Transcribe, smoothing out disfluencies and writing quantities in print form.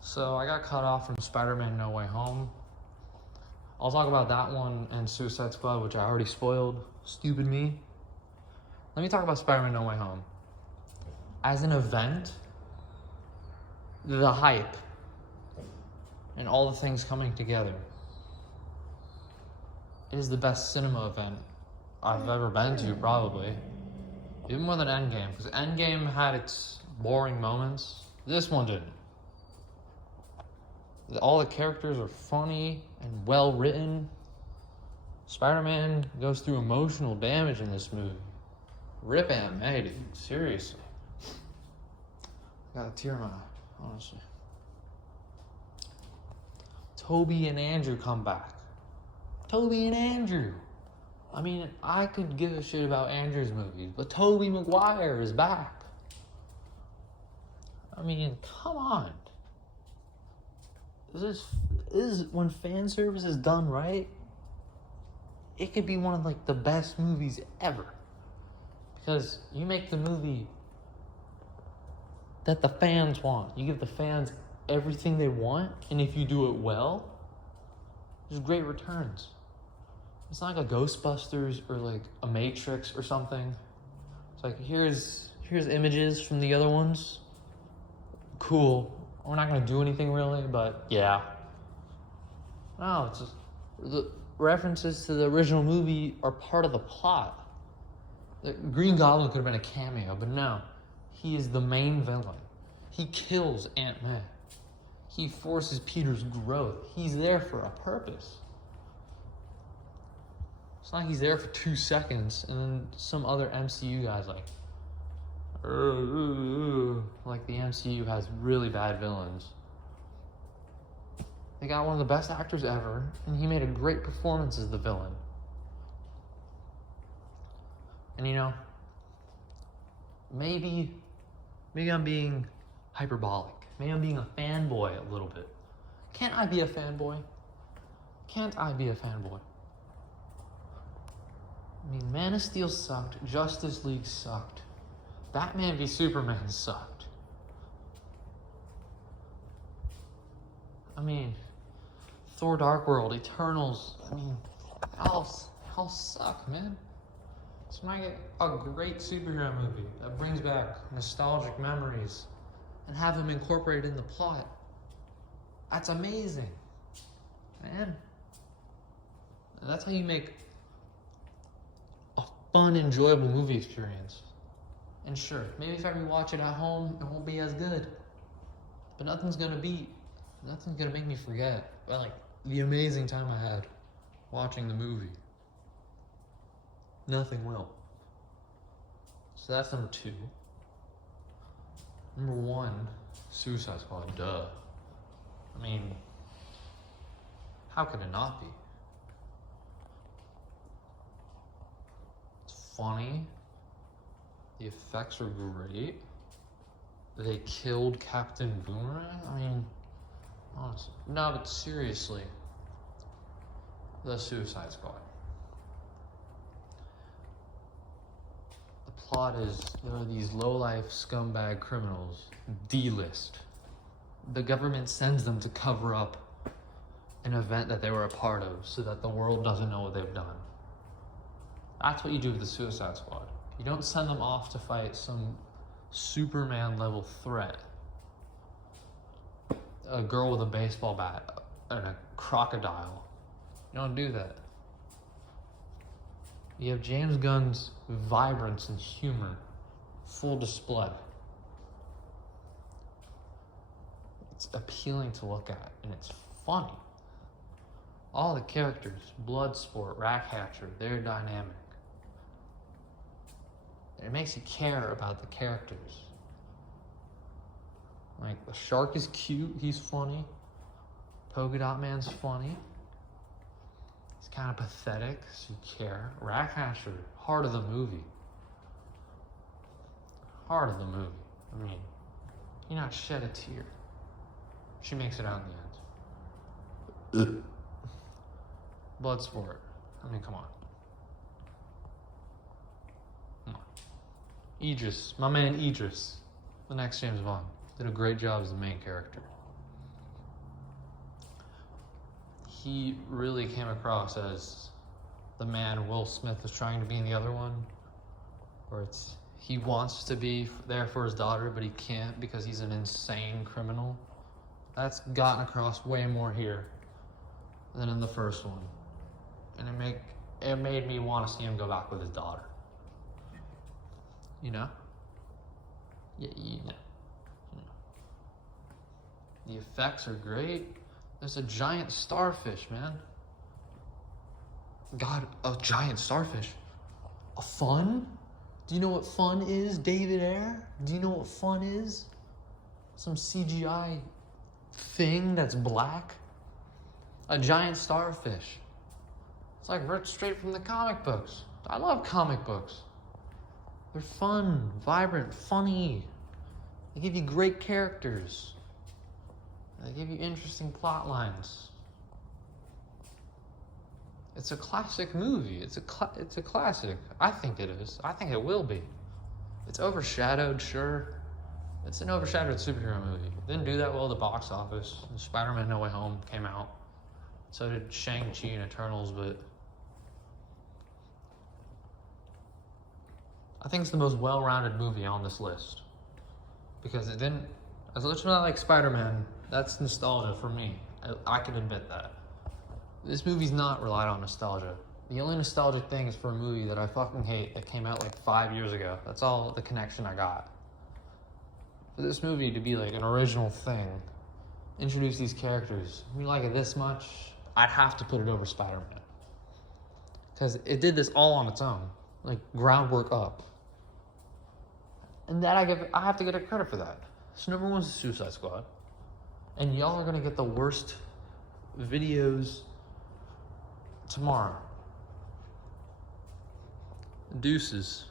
So I got cut off from Spider-Man No Way Home. I'll talk about that one and Suicide Squad, which I already spoiled. Stupid me. Let me talk about Spider-Man No Way Home. As an event, the hype and all the things coming together is the best cinema event I've ever been to, probably. Even more than Endgame, because Endgame had its boring moments. This one didn't. All the characters are funny and well written. Spider-Man goes through emotional damage in this movie. Rip Aunt May, dude. Seriously. I got a tear in my eye, honestly. Tobey and Andrew come back. Tobey and Andrew. I mean, I could give a shit about Andrew's movies, but Tobey Maguire is back. I mean, come on. This is when fan service is done right, it could be one of like the best movies ever. Because you make the movie that the fans want. You give the fans everything they want, and if you do it well, there's great returns. It's not like a Ghostbusters or like a Matrix or something. It's like here's images from the other ones. Cool. We're not gonna do anything really, but yeah. No, it's just the references to the original movie are part of the plot. The Green Goblin could have been a cameo, but no. He is the main villain. He kills Aunt May. He forces Peter's growth. He's there for a purpose. It's not like he's there for 2 seconds and then some other MCU guy's like the MCU has really bad villains. They got one of the best actors ever, and he made a great performance as the villain. And you know, maybe I'm being hyperbolic. Maybe I'm being a fanboy a little bit. Can't I be a fanboy? Can't I be a fanboy? I mean, Man of Steel sucked. Justice League sucked. Batman v Superman sucked. I mean, Thor Dark World, Eternals, I mean, they all suck, man. So when I get a great superhero movie that brings back nostalgic memories and have them incorporated in the plot, that's amazing, man. And that's how you make a fun, enjoyable movie experience. And sure, maybe if I rewatch it at home, it won't be as good. But nothing's gonna make me forget like the amazing time I had watching the movie. Nothing will. So that's number 2. Number 1, Suicide Squad, duh. I mean, how could it not be? It's funny. The effects are great. They killed Captain Boomerang? I mean, honestly. No, but seriously. The Suicide Squad. The plot is there are these low-life scumbag criminals, D-list. The government sends them to cover up an event that they were a part of so that the world doesn't know what they've done. That's what you do with the Suicide Squad. You don't send them off to fight some Superman-level threat. A girl with a baseball bat and a crocodile. You don't do that. You have James Gunn's vibrance and humor full display. It's appealing to look at, and it's funny. All the characters, Bloodsport, Ratcatcher, they're dynamic. It makes you care about the characters. Like, the shark is cute, he's funny. Polka Dot Man's funny. He's kind of pathetic, so you care. Ratcatcher, heart of the movie. Heart of the movie. I mean, you not shed a tear. She makes it out in the end. Bloodsport. I mean, come on. Idris, my man Idris, the next James Bond, did a great job as the main character. he really came across as the man Will Smith was trying to be in the other one, where it's he wants to be there for his daughter, but he can't because he's an insane criminal. That's gotten across way more here than in the first one, and it made me want to see him go back with his daughter. You know? Yeah, you know. The effects are great. There's a giant starfish, man. God, a giant starfish. A fun? Do you know what fun is, David Ayer? Do you know what fun is? Some CGI thing that's black? A giant starfish. It's like ripped straight from the comic books. I love comic books. They're fun, vibrant, funny. They give you great characters. They give you interesting plot lines. It's a classic movie. It's a classic. I think it is. I think it will be. It's overshadowed, sure. It's an overshadowed superhero movie. It didn't do that well at the box office. Spider-Man No Way Home came out. So did Shang-Chi and Eternals, but I think it's the most well-rounded movie on this list. Because it didn't, as much as I like Spider-Man, that's nostalgia for me. I can admit that. This movie's not relied on nostalgia. The only nostalgic thing is for a movie that I fucking hate that came out like 5 years ago. That's all the connection I got. For this movie to be like an original thing, introduce these characters, we like it this much, I'd have to put it over Spider-Man. Because it did this all on its own. Like, groundwork up. And that I have to get a credit for that. So number one's the Suicide Squad. And y'all are gonna get the worst videos tomorrow. Deuces.